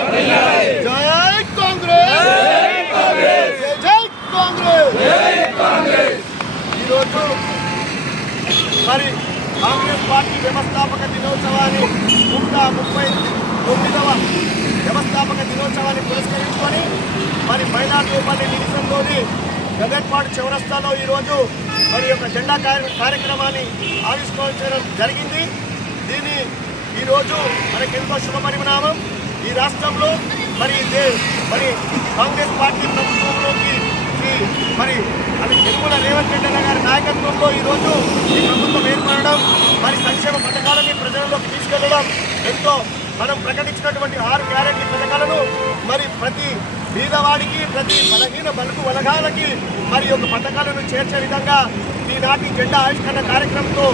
జై కాంగ్రెస్, జై కాంగ్రెస్. ఈరోజు మరి కాంగ్రెస్ పార్టీ వ్యవస్థాపక దినోత్సవాన్ని 139వ వ్యవస్థాపక దినోత్సవాన్ని పురస్కరించుకొని మరి మైలార్పల్లి డివిజన్లోని గగన్పాడు చౌరస్తాలో ఈరోజు మరి యొక్క జెండా కార్యక్రమాన్ని ఆవిష్కరించడం జరిగింది. దీన్ని ఈరోజు మనకెంతో శుభ పరిణామం. ఈ రాష్ట్రంలో మరి కాంగ్రెస్ పార్టీ ప్రభుత్వంలోకి మరి అది యనమల రేవంత్ రెడ్డి గారి నాయకత్వంలో ఈరోజు ఈ ప్రభుత్వం ఏర్పడడం, మరి సంక్షేమ పథకాలని ప్రజల్లోకి తీసుకెళ్లడం, ఎంతో మనం ప్రకటించినటువంటి 6 గ్యారెంటీ పథకాలను మరి ప్రతి పేదవాడికి, ప్రతి బలహీన బలుగు బలగాలకి మరి యొక్క పథకాలను చేర్చే విధంగా ఈనాటి జెండా ఆవిష్కరణ కార్యక్రమంతో